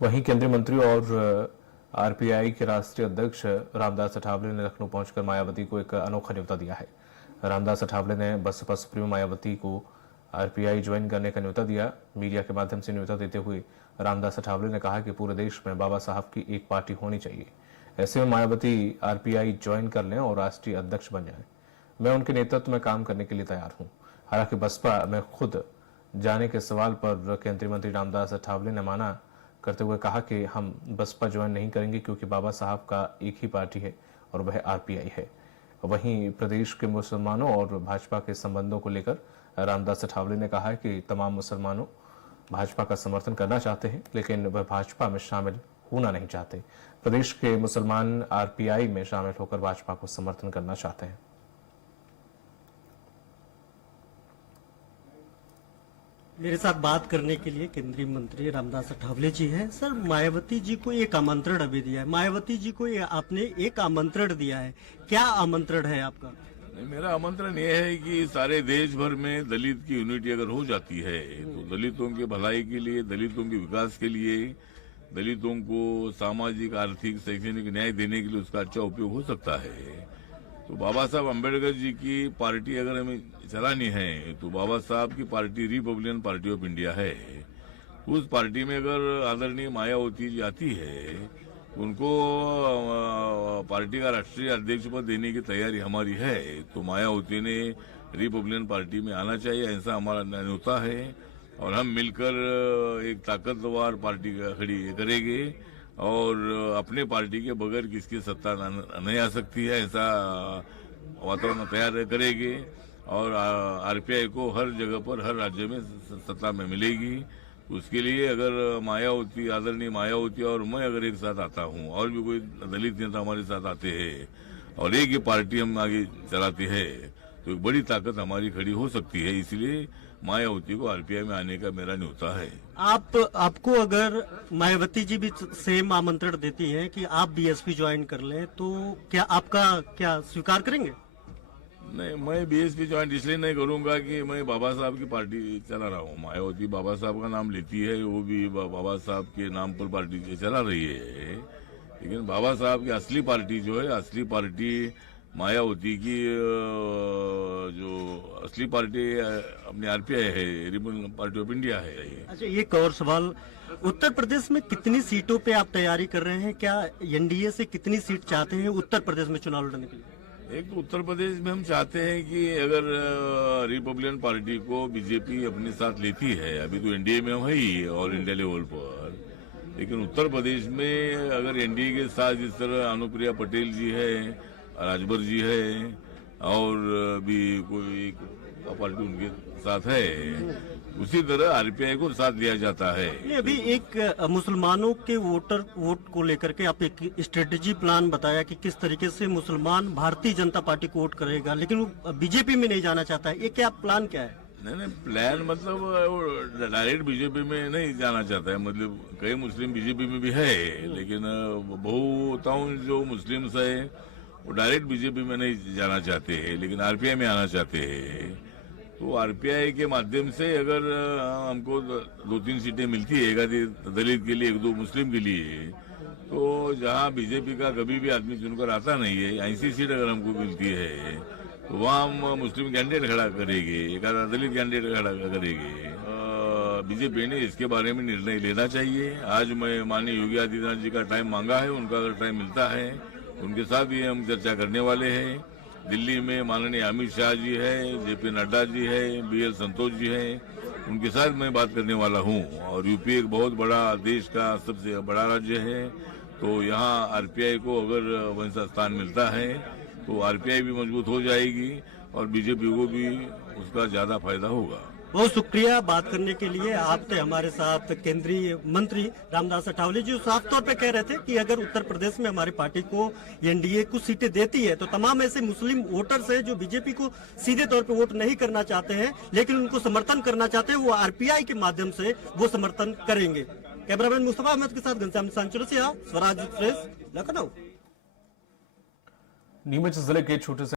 वहीं केंद्रीय मंत्री और आरपीआई के राष्ट्रीय अध्यक्ष रामदास अठावले ने लखनऊ पहुंचकर मायावती को एक अनोखा न्योता दिया है। रामदास अठावले ने बसपा सुप्रीमो मायावती को आरपीआई ज्वाइन करने का न्योता दिया। मीडिया के माध्यम से न्योता देते हुए रामदास अठावले ने कहा कि पूरे देश में बाबा साहब की एक पार्टी होनी चाहिए। ऐसे में मायावती आरपीआई ज्वाइन कर लें और राष्ट्रीय अध्यक्ष बन जाएं। मैं उनके नेतृत्व में काम करने के लिए तैयार हूं। हालांकि बसपा में खुद जाने के सवाल पर केंद्रीय मंत्री रामदास अठावले ने माना करते हुए कहा कि हम बसपा ज्वाइन नहीं करेंगे क्योंकि बाबा साहब का एक ही पार्टी है और वह आरपीआई है। वहीं प्रदेश के मुसलमानों और भाजपा के संबंधों को लेकर रामदास अठावले ने कहा है कि तमाम मुसलमानों भाजपा का समर्थन करना चाहते हैं, लेकिन वह भाजपा में शामिल होना नहीं चाहते। प्रदेश के मुसलमान आरपीआई में शामिल होकर भाजपा को समर्थन करना चाहते हैं। मेरे साथ बात करने के लिए केंद्रीय मंत्री रामदास अठावले जी हैं। सर, मायावती जी को एक आमंत्रण अभी दिया है, मायावती जी को आपने एक आमंत्रण दिया है, क्या आमंत्रण है आपका? मेरा आमंत्रण यह है कि सारे देश भर में दलित की यूनिटी अगर हो जाती है तो दलितों के भलाई के लिए, दलितों के विकास के लिए, दलितों को सामाजिक, आर्थिक, शैक्षणिक न्याय देने के लिए उसका अच्छा उपयोग हो सकता है। तो बाबा साहब अम्बेडकर जी की पार्टी अगर हमें चलानी है तो बाबा साहब की party Republican party of India है। उस पार्टी में अगर आदरणीय मायावती जी आती है उनको पार्टी का राष्ट्रीय अध्यक्ष पद देने की तैयारी हमारी है। तो मायावती ने रिपब्लिकन पार्टी में आना चाहिए, ऐसा हमारा न्योता है और हम मिलकर एक ताकतवर पार्टी खड़ी करेंगे और अपने पार्टी के बगैर किसकी सत्ता नहीं आ सकती है, ऐसा वातावरण तैयार करेंगे और आरपीआई को हर जगह पर, हर राज्य में सत्ता में मिलेगी। उसके लिए अगर मायावती, आदरणीय मायावती और मैं अगर एक साथ आता हूं और भी कोई दलित नेता हमारे साथ आते हैं और एक ही पार्टी हम आगे चलाते हैं तो एक बड़ी ताकत हमारी खड़ी हो सकती है। इसलिए मायावती को आरपीआई में आने का मेरा न्योता है। आपको अगर मायावती जी भी सेम आमंत्रण देती हैं कि आप बीएसपी ज्वाइन कर लें तो क्या आपका स्वीकार करेंगे? नहीं, मैं बीएसपी ज्वाइन इसलिए नहीं करूंगा कि मैं बाबा साहब की पार्टी चला रहा हूँ। मायावती बाबा साहब का नाम लेती है, वो भी बाबा साहब के नाम पर पार्टी चला रही है, लेकिन बाबा साहब की असली पार्टी जो है, असली पार्टी मायावती की जो असली पार्टी अपनी आरपीआई है, रिपब्लिकन पार्टी ऑफ इंडिया है। अच्छा, एक और सवाल, उत्तर प्रदेश में कितनी सीटों पे आप तैयारी कर रहे हैं? क्या एनडीए से कितनी सीट चाहते हैं उत्तर प्रदेश में चुनाव लड़ने के लिए? एक तो उत्तर प्रदेश में हम चाहते हैं कि अगर रिपब्लिकन पार्टी को बीजेपी अपने साथ लेती है, अभी तो एनडीए में हम है ही और इंडिया लेवल पर, लेकिन उत्तर प्रदेश में अगर एनडीए के साथ जिस तरह अनुप्रिया पटेल जी है, राजभर जी है और भी कोई पार्टी उनके साथ है, उसी तरह आरपीआई को साथ दिया जाता है। अभी एक मुसलमानों के वोट को लेकर के आप एक स्ट्रेटेजी प्लान बताया कि किस तरीके से मुसलमान भारतीय जनता पार्टी को वोट करेगा, लेकिन वो बीजेपी में नहीं जाना चाहता है, ये क्या प्लान क्या है? नहीं, प्लान मतलब डायरेक्ट बीजेपी में नहीं जाना चाहता है। मतलब कई मुस्लिम बीजेपी में भी है, लेकिन बहुतांश जो मुस्लिम्स है वो डायरेक्ट बीजेपी में नहीं जाना चाहते हैं, लेकिन आरपीआई में आना चाहते हैं। तो आरपीआई के माध्यम से अगर हमको 2-3 सीटें मिलती है, एक आधी दलित के लिए, 1-2 मुस्लिम के लिए, तो जहां बीजेपी का कभी भी आदमी चुनकर आता नहीं है, ऐसी सीट अगर हमको मिलती है तो वहां हम मुस्लिम कैंडिडेट खड़ा करेंगे, एक आधा दलित कैंडिडेट खड़ा करेंगे। बीजेपी ने इसके बारे में निर्णय लेना चाहिए। आज मैं माननीय योगी आदित्यनाथ जी का टाइम मांगा है, उनका अगर टाइम मिलता है उनके साथ भी हम चर्चा करने वाले हैं। दिल्ली में माननीय अमित शाह जी है, जेपी नड्डा जी है, बीएल संतोष जी है, उनके साथ मैं बात करने वाला हूं। और यूपी एक बहुत बड़ा, देश का सबसे बड़ा राज्य है, तो यहाँ आरपीआई को अगर वैसा स्थान मिलता है तो आरपीआई भी मजबूत हो जाएगी और बीजेपी को भी उसका ज्यादा फायदा होगा। बहुत शुक्रिया बात करने के लिए। आप थे हमारे साथ केंद्रीय मंत्री रामदास अठावले जी साफ तौर पे कह रहे थे कि अगर उत्तर प्रदेश में हमारी पार्टी को एनडीए कुछ सीटें देती है तो तमाम ऐसे मुस्लिम वोटर्स हैं जो बीजेपी को सीधे तौर पे वोट नहीं करना चाहते हैं लेकिन उनको समर्थन करना चाहते हैं, वो आरपीआई के माध्यम से वो समर्थन करेंगे। कैमरामैन मुस्तफा अहमद के साथ घनश्याम सांचौरसिया, स्वराज एक्सप्रेस, लखनऊ। नीमच जिले के छोटे से